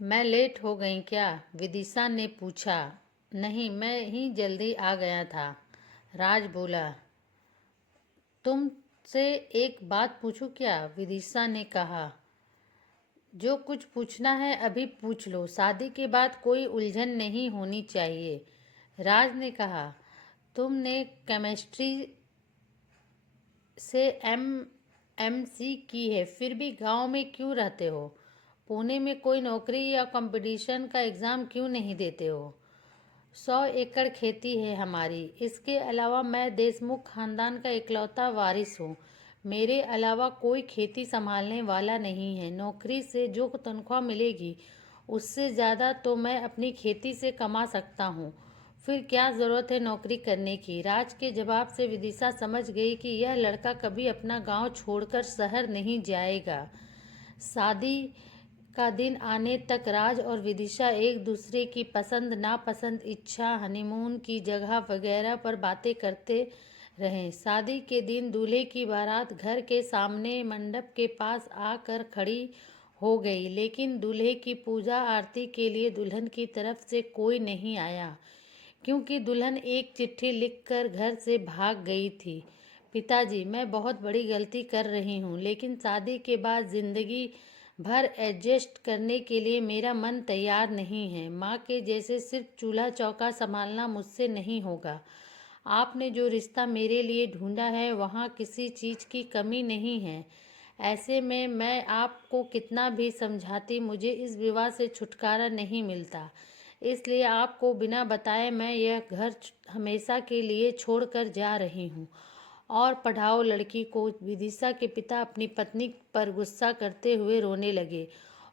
मैं लेट हो गई क्या? विदिशा ने पूछा। नहीं, मैं ही जल्दी आ गया था, राज बोला। तुमसे एक बात पूछूं क्या? विदिशा ने कहा। जो कुछ पूछना है अभी पूछ लो, शादी के बाद कोई उलझन नहीं होनी चाहिए, राज ने कहा। तुमने केमिस्ट्री से एमसी की है, फिर भी गांव में क्यों रहते हो? पुणे में कोई नौकरी या कंपटीशन का एग्ज़ाम क्यों नहीं देते हो? 100 एकड़ खेती है हमारी। इसके अलावा मैं देशमुख खानदान का इकलौता वारिस हूँ। मेरे अलावा कोई खेती संभालने वाला नहीं है। नौकरी से जो तनख्वाह मिलेगी उससे ज़्यादा तो मैं अपनी खेती से कमा सकता हूँ। फिर क्या ज़रूरत है नौकरी करने की? राज के जवाब से विदिशा समझ गई कि यह लड़का कभी अपना गांव छोड़कर शहर नहीं जाएगा। शादी का दिन आने तक राज और विदिशा एक दूसरे की पसंद नापसंद, इच्छा, हनीमून की जगह वगैरह पर बातें करते रहे। शादी के दिन दूल्हे की बारात घर के सामने मंडप के पास आकर खड़ी हो गई, लेकिन दूल्हे की पूजा आरती के लिए दुल्हन की तरफ से कोई नहीं आया, क्योंकि दुल्हन एक चिट्ठी लिखकर घर से भाग गई थी। पिताजी, मैं बहुत बड़ी गलती कर रही हूँ, लेकिन शादी के बाद ज़िंदगी भर एडजस्ट करने के लिए मेरा मन तैयार नहीं है। माँ के जैसे सिर्फ चूल्हा चौका संभालना मुझसे नहीं होगा। आपने जो रिश्ता मेरे लिए ढूंढा है वहाँ किसी चीज़ की कमी नहीं है। ऐसे में मैं आपको कितना भी समझाती, मुझे इस विवाह से छुटकारा नहीं मिलता। इसलिए आपको बिना बताए मैं यह घर हमेशा के लिए छोड़कर जा रही हूँ। और पढ़ाओ लड़की को। विदिशा के पिता अपनी पत्नी पर गुस्सा करते हुए रोने लगे।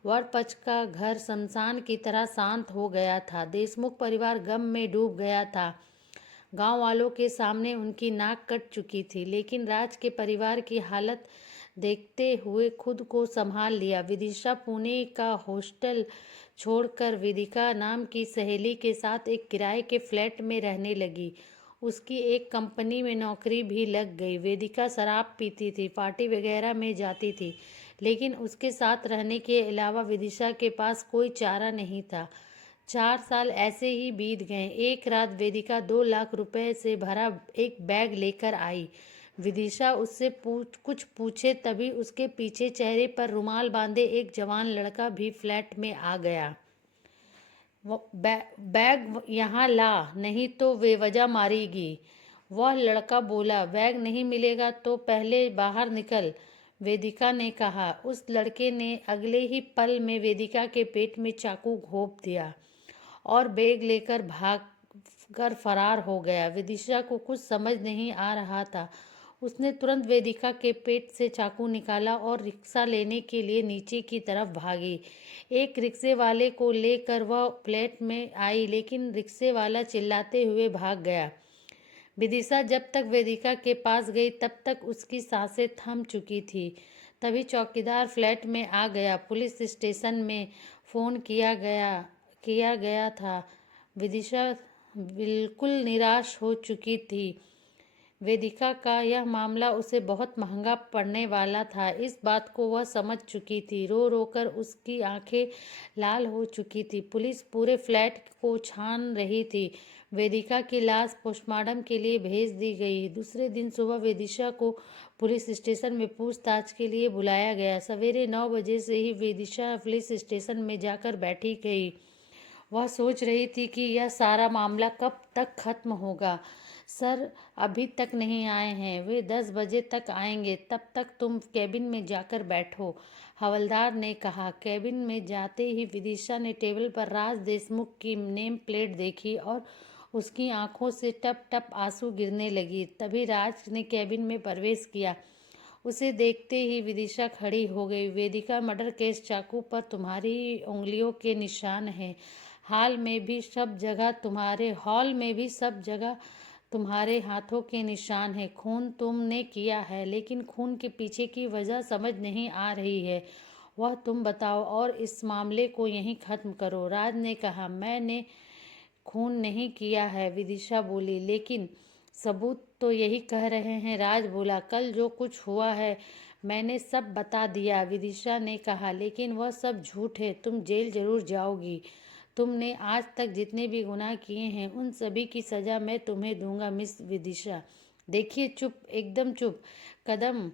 वर पक्ष का घर शमशान की तरह शांत हो गया था। देशमुख परिवार गम में डूब गया था। गांव वालों के सामने उनकी नाक कट चुकी थी, लेकिन राज के परिवार की हालत देखते हुए खुद को संभाल लिया। विदिशा पुणे का हॉस्टल छोड़कर वेदिका नाम की सहेली के साथ एक किराए के फ्लैट में रहने लगी। उसकी एक कंपनी में नौकरी भी लग गई। वेदिका शराब पीती थी, पार्टी वगैरह में जाती थी, लेकिन उसके साथ रहने के अलावा विदिशा के पास कोई चारा नहीं था। 4 साल ऐसे ही बीत गए। एक रात वेदिका 2 लाख रुपए से भरा एक बैग लेकर आई। विदिशा उससे कुछ पूछे तभी उसके पीछे चेहरे पर रुमाल बांधे एक जवान लड़का भी फ्लैट में आ गया। बैग यहाँ ला, नहीं तो बेवजह मारेगी, वह लड़का बोला। बैग नहीं मिलेगा तो पहले बाहर निकल, वेदिका ने कहा। उस लड़के ने अगले ही पल में वेदिका के पेट में चाकू घोंप दिया और बैग लेकर भाग कर फरार हो गया। विदिशा को कुछ समझ नहीं आ रहा था। उसने तुरंत वेदिका के पेट से चाकू निकाला और रिक्शा लेने के लिए नीचे की तरफ भागी। एक रिक्शे वाले को लेकर वह फ्लैट में आई, लेकिन रिक्शे वाला चिल्लाते हुए भाग गया। विदिशा जब तक वेदिका के पास गई तब तक उसकी सांसें थम चुकी थी। तभी चौकीदार फ्लैट में आ गया। पुलिस स्टेशन में फ़ोन किया गया था। विदिशा बिल्कुल निराश हो चुकी थी। वेदिका का यह मामला उसे बहुत महंगा पड़ने वाला था, इस बात को वह समझ चुकी थी। रो रो कर उसकी आंखें लाल हो चुकी थी। पुलिस पूरे फ्लैट को छान रही थी। वेदिका की लाश पोस्टमार्टम के लिए भेज दी गई। दूसरे दिन सुबह वेदिका को पुलिस स्टेशन में पूछताछ के लिए बुलाया गया। सवेरे 9 बजे से ही वेदिका पुलिस स्टेशन में जाकर बैठी गई। वह सोच रही थी कि यह सारा मामला कब तक खत्म होगा। सर अभी तक नहीं आए हैं, वे 10 बजे तक आएंगे, तब तक तुम कैबिन में जाकर बैठो, हवलदार ने कहा। कैबिन में जाते ही विदिशा ने टेबल पर राज देशमुख की नेम प्लेट देखी और उसकी आंखों से टप टप आंसू गिरने लगी। तभी राज ने कैबिन में प्रवेश किया। उसे देखते ही विदिशा खड़ी हो गई। वेदिका मर्डर केस, चाकू पर तुम्हारी उंगलियों के निशान हैं। हॉल में भी सब जगह तुम्हारे हाथों के निशान हैं। खून तुमने किया है, लेकिन खून के पीछे की वजह समझ नहीं आ रही है। वह तुम बताओ और इस मामले को यहीं खत्म करो, राज ने कहा। मैंने खून नहीं किया है, विदिशा बोली, लेकिन सबूत तो यही कह रहे हैं, राज बोला। कल जो कुछ हुआ है मैंने सब बता दिया, विदिशा ने कहा। लेकिन वह सब झूठ है, तुम जेल जरूर जाओगी। तुमने आज तक जितने भी गुनाह किए हैं उन सभी की सज़ा मैं तुम्हें दूंगा मिस विदिशा। देखिए, चुप, एकदम चुप। कदम,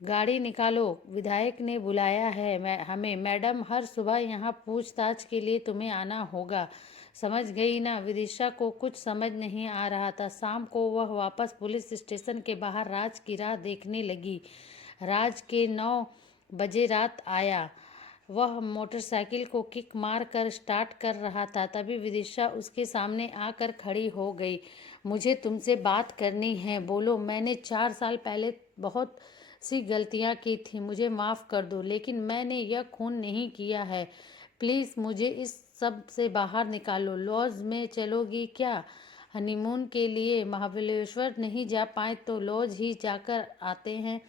गाड़ी निकालो, विधायक ने बुलाया है हमें। मैडम, हर सुबह यहाँ पूछताछ के लिए तुम्हें आना होगा, समझ गई ना? विदिशा को कुछ समझ नहीं आ रहा था। शाम को वह वापस पुलिस स्टेशन के बाहर राज की राह देखने लगी। राज के 9 बजे रात आया। वह मोटरसाइकिल को किक मार कर स्टार्ट कर रहा था, तभी विदिशा उसके सामने आकर खड़ी हो गई। मुझे तुमसे बात करनी है, बोलो। मैंने 4 साल पहले बहुत सी गलतियां की थी, मुझे माफ़ कर दो, लेकिन मैंने यह खून नहीं किया है। प्लीज़ मुझे इस सब से बाहर निकालो। लॉज में चलोगी क्या? हनीमून के लिए महाबलेश्वर नहीं जा पाए तो लॉज ही जाकर आते हैं,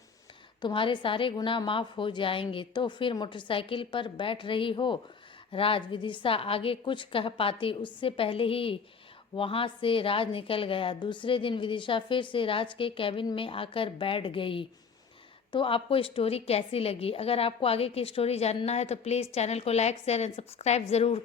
तुम्हारे सारे गुनाह माफ़ हो जाएंगे। तो फिर मोटरसाइकिल पर बैठ रही हो? राज, विदिशा आगे कुछ कह पाती उससे पहले ही वहाँ से राज निकल गया। दूसरे दिन विदिशा फिर से राज के कैबिन में आकर बैठ गई। तो आपको स्टोरी कैसी लगी? अगर आपको आगे की स्टोरी जानना है तो प्लीज़ चैनल को लाइक, शेयर एंड सब्सक्राइब ज़रूर